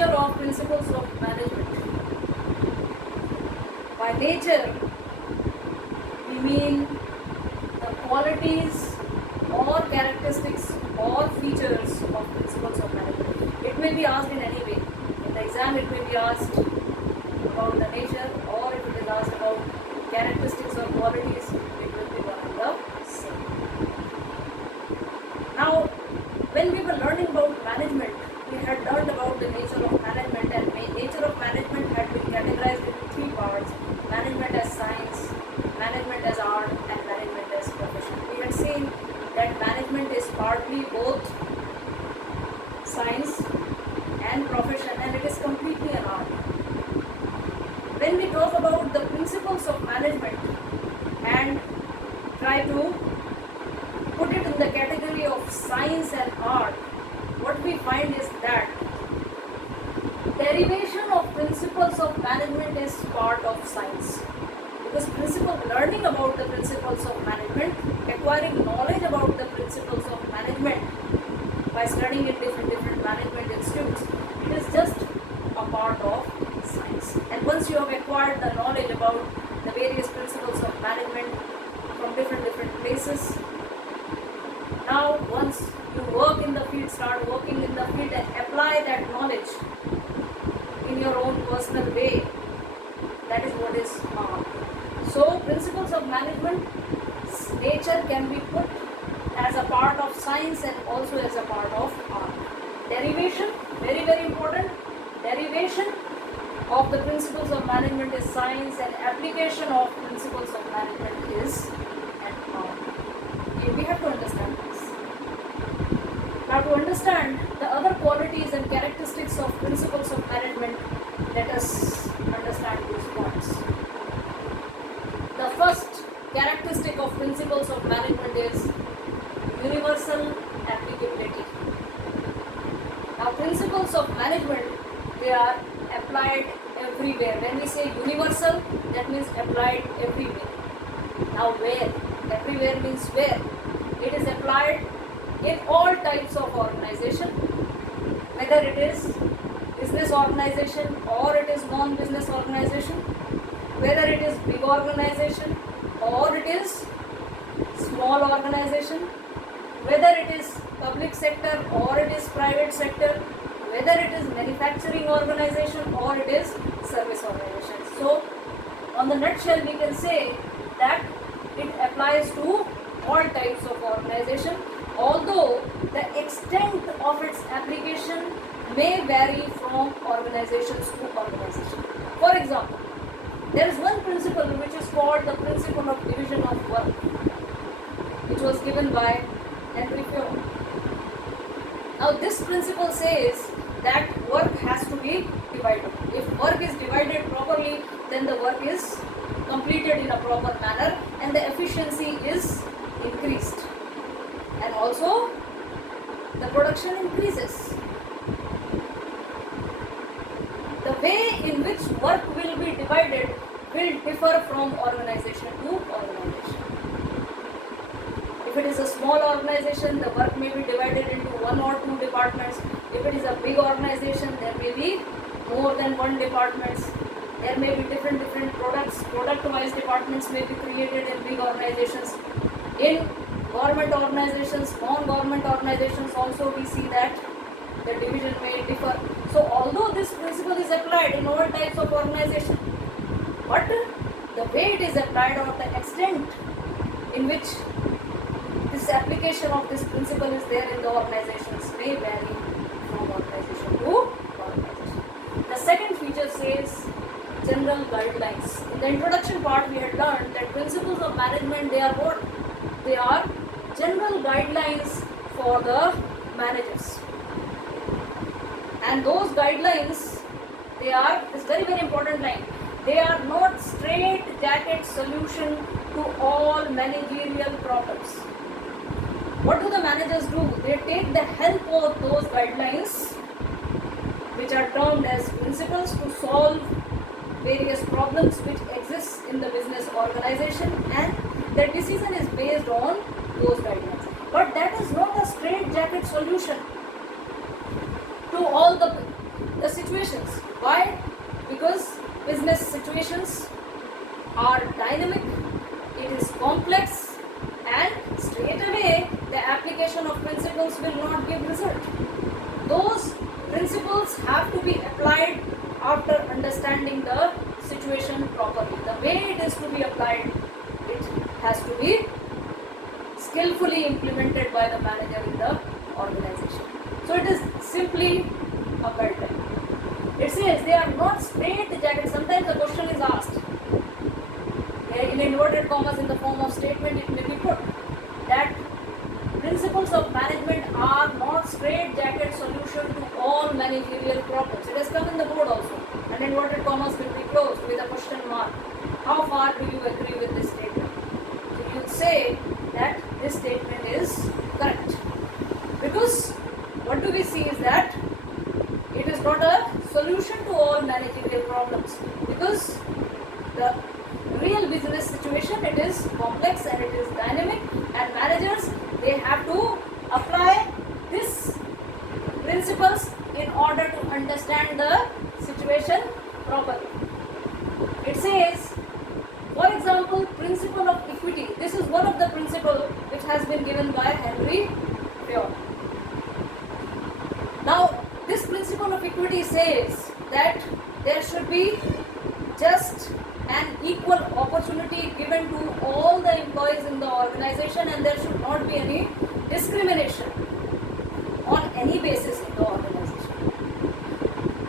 nature of principles of management. By nature, we mean the qualities or characteristics or features of principles of management. It may be asked in any way. In the exam, it may be asked about the nature, or if it is asked about characteristics or qualities, it will be one and the same. Now, when we were learning about management, we had learned about the nature of management, and nature of management had been categorized into three parts: management as science, management as art, and management as profession. We had seen that management is partly both science and profession, and it is completely an art. When we talk about the principles of management and try to put it in the category of science and art, what we find is that derivation of principles of management is part of science. Because learning about the principles of management, acquiring knowledge about the principles of management by studying in different management institutes, it is just a part of science. And once you have acquired the knowledge about the various principles of management from different places, now once you work in the field, start working in the field and apply that knowledge in your own personal way, that is what is art. So principles of management, nature can be put as a part of science and also as a part of art. Derivation, very important. Derivation of the principles of management is science, and application of principles of management is an art. We have to understand this. Now, to understand the other qualities and characteristics of principles of management, let us understand these points. The first characteristic of principles of management is universal applicability. Now, principles of management, they are applied everywhere. When we say universal, that means applied everywhere. Now, where? Everywhere means where? It is applied in all types of organization, whether it is business organization or it is non-business organization, whether it is big organization or it is small organization, whether it is public sector or it is private sector, whether it is manufacturing organization or it is service organization. So, on the nutshell, we can say that it applies to all types of organization, although the extent of its application may vary from organizations to organization. For example, there is one principle which is called the principle of division of work, which was given by Henry Ford. Now, this principle says that work has to be divided. If work is divided properly, then the work is completed in a proper manner and the efficiency is increased, and also the production increases. The way in which work will be divided will differ from organization to organization. If it is a small organization, the work may be divided into one or two departments. If it is a big organization, there may be more than one departments. There may be different products. Product-wise departments may be created in big organizations. In government organizations, non-government organizations also we see that the division may differ. So although this principle is applied in all types of organization, but the way it is applied or the extent in which this application of this principle is there in the organizations may vary from organization to organization. The second feature says general guidelines. In the introduction part, we had learned that principles of management, they are what? They are general guidelines for the managers. And those guidelines, they are, this very important line, they are not straight jacket solution to all managerial problems. What do the managers do? They take the help of those guidelines, which are termed as principles, to solve various problems which exist in the business organization, and the decision is based on those guidelines. But that is not a straight jacket solution to all the the situations. Why? Because business situations are dynamic, it is complex, and straight away the application of principles will not give result. Those principles have to be applied after understanding the situation properly. The way it is to be applied, it has to be skillfully implemented by the manager in the organization. So it is simply a guideline. It says they are not straight jackets. Sometimes the question is asked in inverted commas in the form of statement. It may be put that principles of management are not straight jacket solution to all managerial problems. It has come in the board also, and inverted commas will be closed with a question mark. How far do you agree with this statement? So you say that this statement is correct, because what do we see is that it is not a solution to all managerial problems, because the real business situation, it is complex and it is dynamic, and managers, they have to apply these principles in order to understand the situation properly. It says, for example, principle of equity. This is one of the principles which has been given by Henry Fayol. Now, this principle of equity says that there should be just and equal opportunity given to all the employees in the organization, and there should not be any discrimination on any basis in the organization.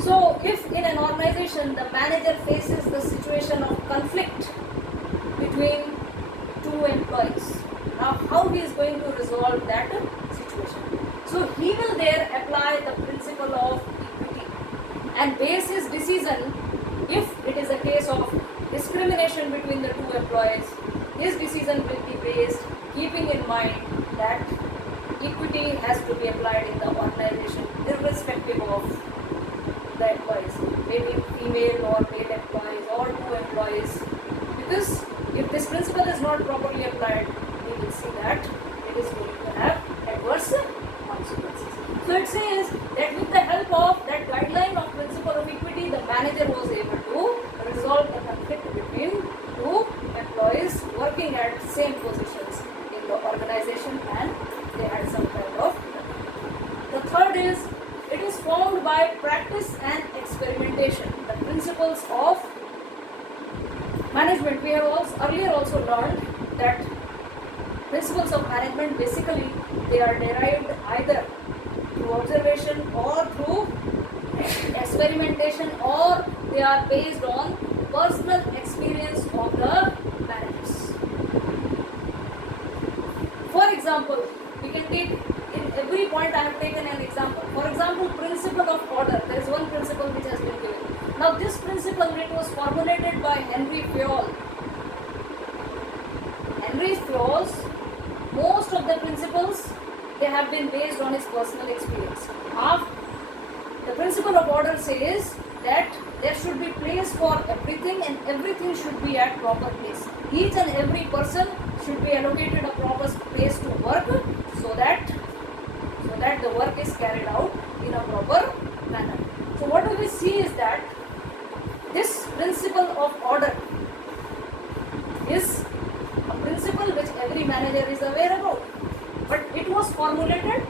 So, if in an organization the manager faces the situation of conflict between two employees, now how he is going to resolve that situation? So, he will there apply the principle of equity and base his decision. If it is a case of discrimination between the two employees, his decision will be based keeping in mind that equity has to be applied in the organization irrespective of the employees, maybe female or male employees or two employees, because if this principle is not properly applied, we will see that it is going to have adverse consequences. So it says that with the help of that guideline of principle of equity, the manager was able to resolve the conflict between two employees working at same positions in the organization, and they had some kind of. The third is, it is formed by practice and experimentation. The principles of management, we have earlier also learned that principles of management, basically they are derived either through observation or through experimentation, or they are based on personal experience of the managers. For example, we can take, in every point I have taken an example. For example, principle of order. There is one principle which has been given. Now this principle, it was formulated by Henry Fayol. Henry Fayol's most of the principles, they have been based on his personal experience. The principle of order says that there should be place for everything, and everything should be at proper place. Each and every person should be allocated a proper place to work, so that the work is carried out in a proper manner. So what do we see is that this principle of order is a principle which every manager is aware about, but it was formulated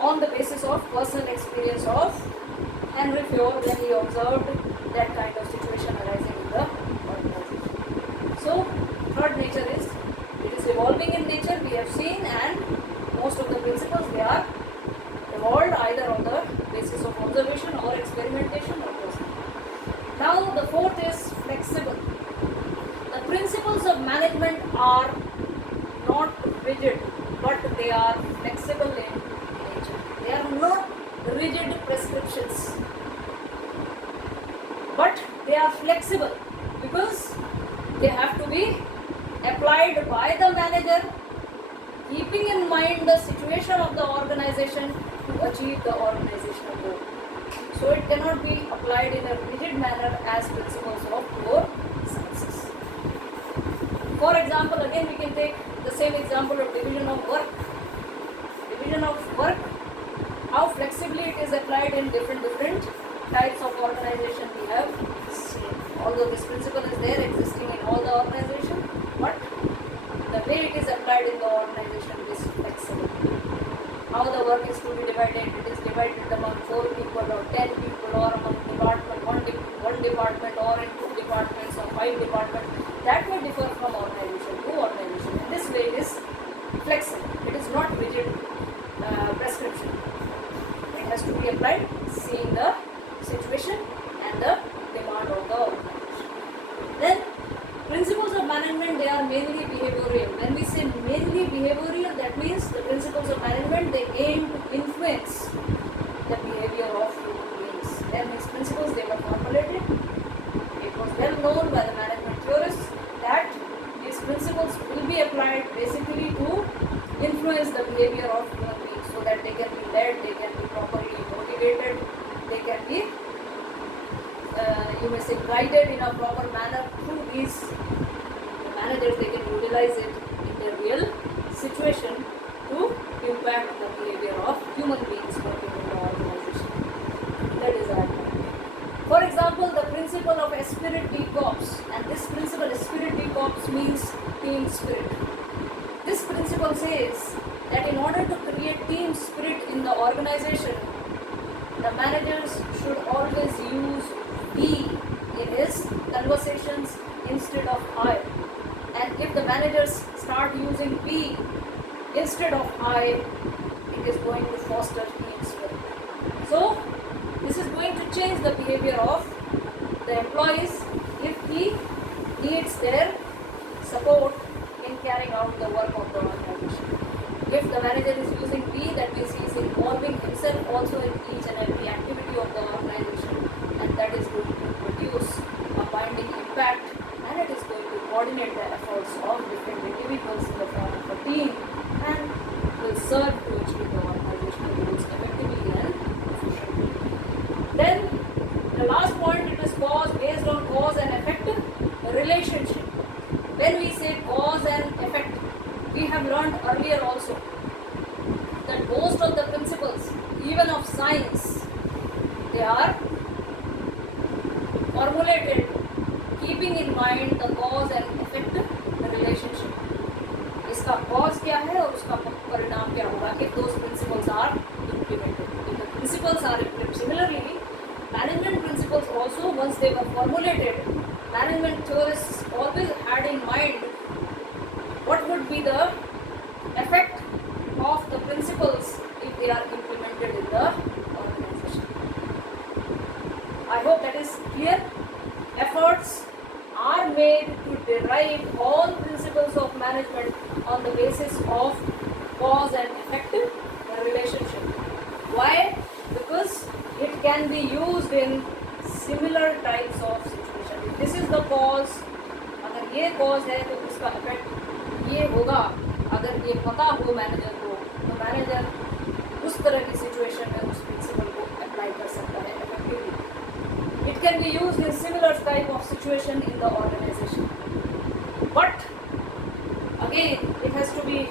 on the basis of personal experience of Henry Fayol when he observed that kind of situation arising in the organization. So, third nature is, it is evolving in nature, we have seen, and most of the principles, they are evolved either on the basis of observation or experimentation or personal. Now, the fourth is flexible. The principles of management are not rigid, but they are flexible in nature. They are not rigid prescriptions, but they are flexible because they have to be applied by the manager, keeping in mind the situation of the organization to achieve the organizational goal. So it cannot be applied in a rigid manner as principles of core sciences. For example, again we can take the same example of division of work. Division of work, how flexibly it is applied in different types of organization we have seen. Although this principle is there existing in all the organization, but the way it is applied in the organization is flexible. How the work is to be divided, it is divided among 4 people or 10 people or among one department or in 2 departments or 5 departments. That may differ from organization to organization. In this way it is flexible. It is not rigid prescription. It has to be applied seeing the situation and the demand of the organization. Then principles of management, they are mainly behavioral. When we say mainly behavioral, that means the principles of management, they aim to influence the behavior of human beings. Then these principles, they were formulated. It was well known by the management theorists that these principles will be applied basically to influence the behavior of human beings so that they can be led, they can be properly motivated, they can be you may say guided in a proper manner through these managers. They can utilize it in their real situation to impact the behavior of human beings working in the organization. That is our point. For example, the principle of esprit de corps, and this principle esprit de corps means team spirit. This principle says that in order to create team spirit in the organization, the managers should always use we in his conversations instead of I. And if the managers start using we instead of I, it is going to foster team spirit. So, this is going to change the behavior of the employees if he needs their support in carrying out the work of the organization. If the manager is using we, that means he is involving himself also in each and every activity of the organization, and that is going to produce a binding impact, and it is going to coordinate the efforts of different individuals in the form of a team and will serve to achieve the organizational goals effectively and efficiently. Then the last point, it is based on cause and effect relationship. When we say cause and effect, we have learned earlier also that most of the principles, even of science, they are formulated keeping in mind the cause and effect relationship. इसका cause क्या है और उसका परिणाम क्या होगा if those principles are implemented. If the principles are implemented, similarly, management principles also, once they were formulated, management theorists always had in mind what would be the effect of the principles if they are implemented in the organization. I hope that is clear. Efforts are made to derive all principles of management on the basis of cause and effect relationship. Why? Because it can be used in similar types of situation. If this is the cause, अगर ये cause है तो उसका effect ये होगा. अगर ये पता हो मैनेजर को, तो मैनेजर उस तरह की सिचुएशन में उस प्रिंसिपल को अप्लाई कर सकता है effectively. It can be used in similar type of situation in the organization. But again, it has to be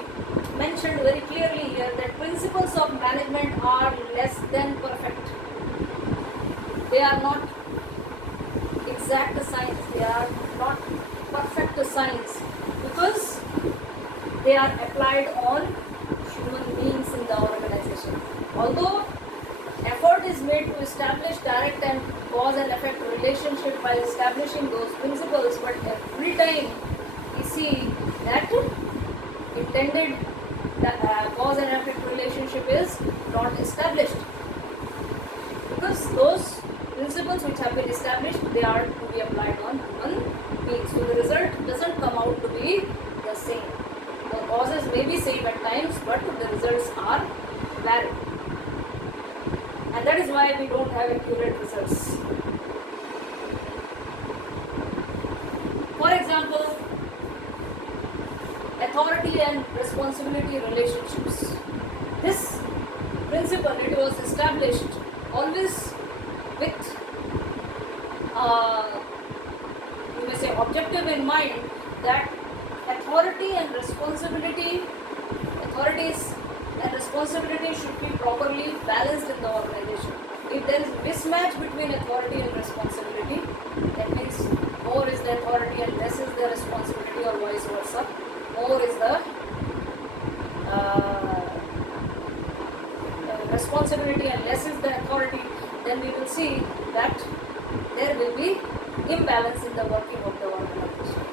mentioned very clearly here that principles of management are less than perfect. They are not exact science, they are not perfect science, because they are applied on human beings in the organization. Although effort is made to establish direct and cause and effect relationship by establishing those principles, but every time we see that intended cause and effect relationship is not established, because those principles which have been established, they are to be applied on human beings. So the result doesn't come out to be the same. The causes may be same at times, but the results are varied. And that is why we don't have accurate results. For example, authority and responsibility relationships. This principle, it was established always with you may say objective in mind, that authorities and responsibility should be properly balanced in the organization. If there is mismatch between authority and responsibility, that means more is the authority and less is the responsibility, or vice versa. More is the responsibility and less is the authority, then we will see that there will be imbalance in the working of the organization.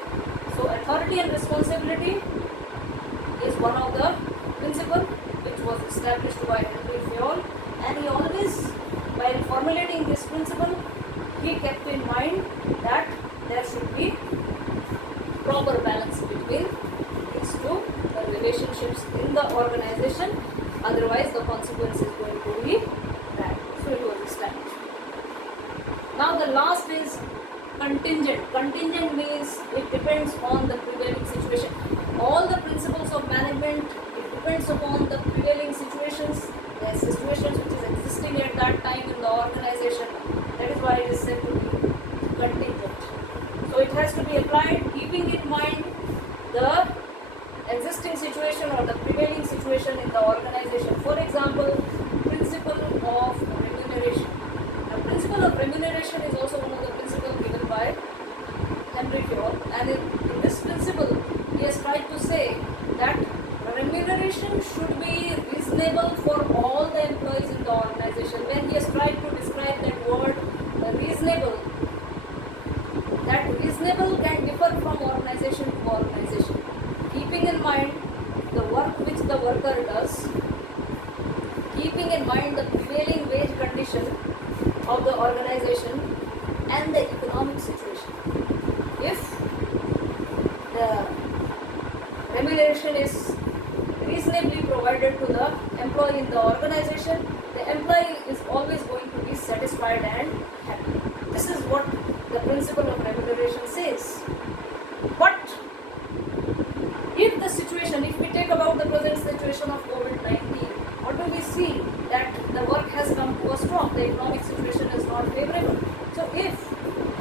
So authority and responsibility is one of the principles which was established by Henry Fayol, and he always, while formulating this principle, he kept in mind that there should be proper balance between these two relationships in the organization, otherwise the consequence is going to be bad. So it was established. Now the last is contingent. Contingent means it depends on the prevailing situation. All the principles of management, it depends upon the prevailing situations, the situations which is existing at that time in the organization. That is why it is said to be contingent. So it has to be applied keeping in mind the existing situation or the prevailing situation in the organization. For example, principle of remuneration. The principle of remuneration is also one of the principles given by Henry Fayol, and in this principle he has tried to say that remuneration should be reasonable for all the employees in the organization. When he has tried to describe that word reasonable, that reasonable can differ from organization to organization, keeping in mind the work which the worker does, keeping in mind the prevailing wage condition of the organization and the economic situation. If the remuneration is reasonably provided to the employee in the organization, the employee is always going to be satisfied and happy. This is what the principle of remuneration says. But if the situation, if we take about the present situation of COVID-19, what do we see? That the work has come to a stop, the economic situation is not favorable. So if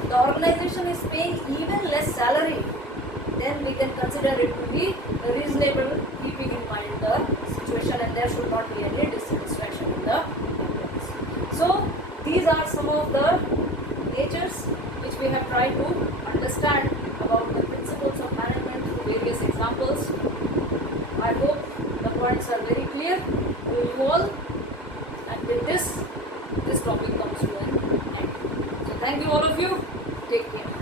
the organization is paying even less salary, then we can consider it to be reasonable, keeping in mind the situation, and there should not be any dissatisfaction in the employees. So these are some of the natures which we have tried to understand about the principles of management through various examples. I hope the points are very clear to you all, and with this topic comes to an end. So thank you all of you. Take care.